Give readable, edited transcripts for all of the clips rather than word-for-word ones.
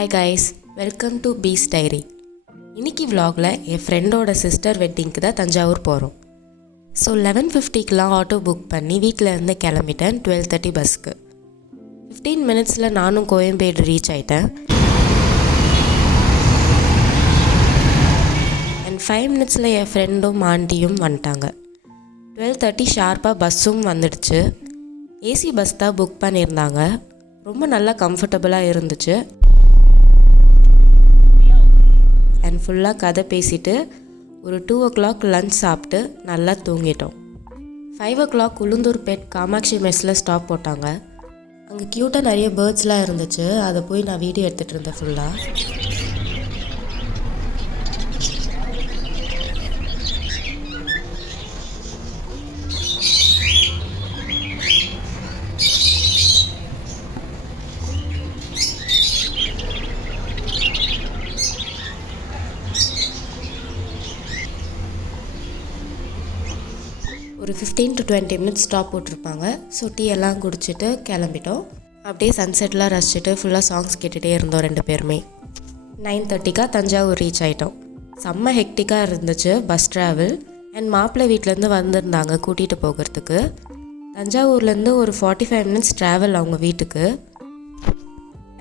Hi guys, welcome to Peace Diary. இன்றைக்கி vlogல என் ஃப்ரெண்டோட சிஸ்டர் வெட்டிங்க்கு தான் தஞ்சாவூர் போகிறோம். ஸோ 11:50க்குலாம் ஆட்டோ புக் பண்ணி வீட்டில் இருந்து கிளம்பிட்டேன் 12:30 பஸ்ஸுக்கு. 15 மினிட்ஸில் நானும் கோயம்பேடு ரீச் ஆகிட்டேன். அண்ட் 5 மினிட்ஸில் என் ஃப்ரெண்டும் ஆண்டியும் வந்துட்டாங்க. 12:30 ஷார்ப்பாக பஸ்ஸும் வந்துடுச்சு. ஏசி பஸ் தான் புக் பண்ணியிருந்தாங்க. ரொம்ப நல்லா கம்ஃபர்டபுளாக இருந்துச்சு. அண்ட் ஃபுல்லாக கதை பேசிட்டு ஒரு 2 o'clock லன்ச் சாப்பிட்டு நல்லா தூங்கிட்டோம். 5 o'clock உளுந்தூர்பேட் காமாட்சி மெஸ்ஸில் ஸ்டாப் போட்டாங்க. அங்கே க்யூட்டாக நிறைய பேர்ட்ஸ்லாம் இருந்துச்சு. அதை போய் நான் வீடியோ எடுத்துகிட்டு இருந்தேன் ஃபுல்லாக. ஒரு 15 to 20 மினிட்ஸ் ஸ்டாப் போட்டிருப்பாங்க. ஸோ டீ எல்லாம் குடிச்சிட்டு கிளம்பிட்டோம். அப்படியே சன்செட்லாம் ரசிச்சுட்டு ஃபுல்லாக சாங்ஸ் கேட்டுகிட்டே இருந்தோம் 2 பேருமே. 9:30க்கா தஞ்சாவூர் ரீச் ஆகிட்டோம். செம்ம ஹெக்டிக்காக இருந்துச்சு பஸ் ட்ராவல். அண்ட் மாப்பிள்ளை வீட்டிலேருந்து வந்திருந்தாங்க கூட்டிகிட்டு போகிறதுக்கு. தஞ்சாவூர்லேருந்து ஒரு 45 மினிட்ஸ் ட்ராவல் அவங்க வீட்டுக்கு.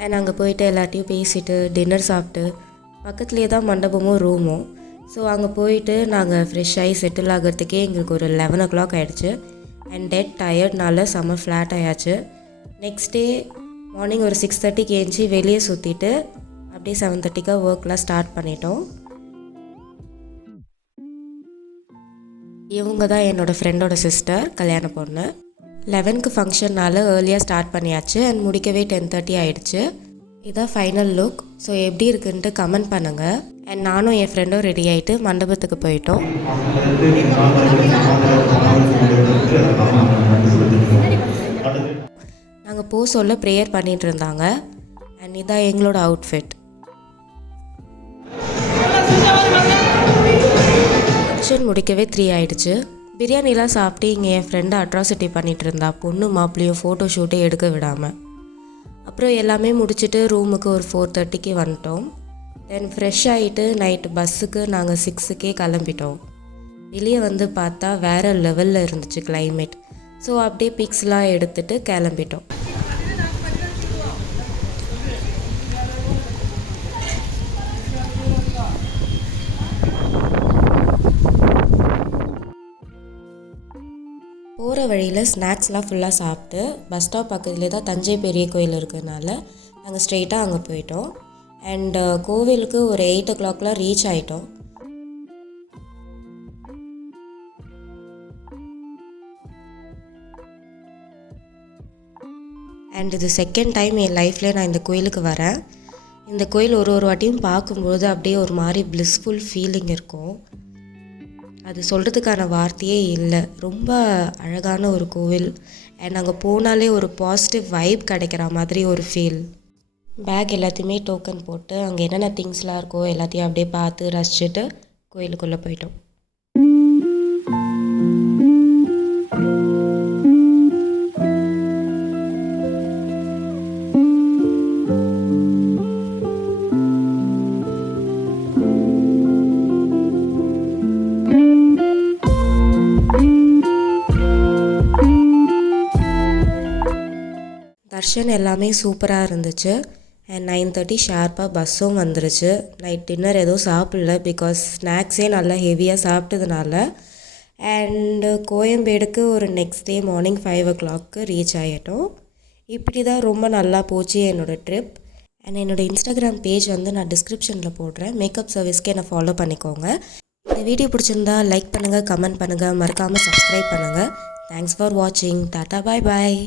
அண்ட் அங்கே போயிட்டு எல்லாத்தையும் பேசிவிட்டு டின்னர் சாப்பிட்டு பக்கத்துலேயே தான் மண்டபமும் ரூமும். ஸோ அங்கே போயிட்டு நாங்கள் ஃப்ரெஷ் ஆகி செட்டில் ஆகிறதுக்கே எங்களுக்கு ஒரு 11 o'clock ஆகிடுச்சு. அண்ட் டெட் டயர்ட்னால செம்ம ஃப்ளாட் ஆயாச்சு. நெக்ஸ்ட் டே மார்னிங் ஒரு 6:30க்கு ஏஞ்சி வெளியே சுற்றிட்டு அப்படியே 7:30க்கு ஒர்க்லாம் ஸ்டார்ட் பண்ணிட்டோம். இவங்க தான் என்னோடய ஃப்ரெண்டோட சிஸ்டர், கல்யாண பொண்ணு. 11க்கு ஃபங்க்ஷன்னால ஏர்லியாக ஸ்டார்ட் பண்ணியாச்சு. அண்ட் முடிக்கவே 10:30 ஆகிடுச்சு. இதான் ஃபைனல் லுக். ஸோ எப்படி இருக்குன்ட்டு கமெண்ட் பண்ணுங்கள். அண்ட் நானும் என் ஃப்ரெண்டும் ரெடி ஆகிட்டு மண்டபத்துக்கு போயிட்டோம். நாங்கள் சொல்ல ப்ரேயர் பண்ணிகிட்டு இருந்தாங்க. அண்ட் இதான் எங்களோட அவுட்ஃபிட். ஃபங்க்ஷன் முடிக்கவே 3 ஆகிடுச்சு. பிரியாணிலாம் சாப்பிட்டு இங்கே என் ஃப்ரெண்டு அட்ராசிட்டி பண்ணிகிட்டு இருந்தா. பொண்ணு மாப்பிள்ளையும் ஃபோட்டோ ஷூட்டே எடுக்க விடாமல். அப்புறம் எல்லாமே முடிச்சுட்டு ரூமுக்கு ஒரு 4:30க்கு வந்துட்டோம். தென் ஃப்ரெஷ் ஆகிட்டு நைட்டு பஸ்ஸுக்கு நாங்கள் 6க்கே கிளம்பிட்டோம். வெளியே வந்து பார்த்தா வேறு லெவலில் இருந்துச்சு கிளைமேட். ஸோ அப்படியே பிக்ஸ்லாம் எடுத்துகிட்டு கிளம்பிட்டோம். போகிற வழியில் ஸ்நாக்ஸ்லாம் ஃபுல்லாக சாப்பிட்டு பஸ் ஸ்டாப் பக்கத்துலேயே தான் தஞ்சை பெரிய கோயில் இருக்கிறதுனால நாங்கள் ஸ்ட்ரெயிட்டாக அங்கே போயிட்டோம். அண்டு கோவிலுக்கு ஒரு 8 o'clockலாம் ரீச் ஆகிட்டோம். அண்ட் இது செகண்ட் டைம் என் லைஃப்பில் நான் இந்த கோயிலுக்கு வரேன். இந்த கோயில் ஒரு வாட்டியும் பார்க்கும்போது அப்படியே ஒரு மாதிரி பிளிஸ்ஃபுல் ஃபீலிங் இருக்கும். அது சொல்கிறதுக்கான வார்த்தையே இல்லை. ரொம்ப அழகான ஒரு கோவில். அண்ட் அங்கே போனாலே ஒரு பாசிட்டிவ் வைப் கிடைக்கிற மாதிரி ஒரு ஃபீல். பேக் எல்லாத்தையுமே டோக்கன் போட்டு அங்கே என்னென்ன திங்ஸ்லாம் இருக்கோ எல்லாத்தையும் அப்படியே பார்த்து ரசிச்சுட்டு கோயிலுக்குள்ளே போயிட்டோம். தர்ஷன் எல்லாமே சூப்பராக இருந்துச்சு. அண்ட் 9:30 ஷார்ப்பாக பஸ்ஸும் வந்துருச்சு. நைட் டின்னர் எதுவும் சாப்பிடல, பிகாஸ் ஸ்நாக்ஸே நல்லா ஹெவியாக சாப்பிட்டதுனால. அண்டு கோயம்பேடுக்கு ஒரு next day morning 5 o'clock reach ஆகிட்டோம். இப்படி தான் ரொம்ப நல்லா போச்சு என்னோடய ட்ரிப். அண்ட் என்னோடய இன்ஸ்டாகிராம் பேஜ் வந்து நான் டிஸ்கிரிப்ஷனில் போடுறேன். மேக்கப் சர்வீஸ்க்கு என்னை ஃபாலோ பண்ணிக்கோங்க. இந்த வீடியோ பிடிச்சிருந்தா லைக் பண்ணுங்கள், கமெண்ட் பண்ணுங்கள், மறக்காமல் சப்ஸ்கிரைப் பண்ணுங்கள். தேங்க்ஸ் ஃபார் வாட்சிங். டாட்டா, பாய் பாய்.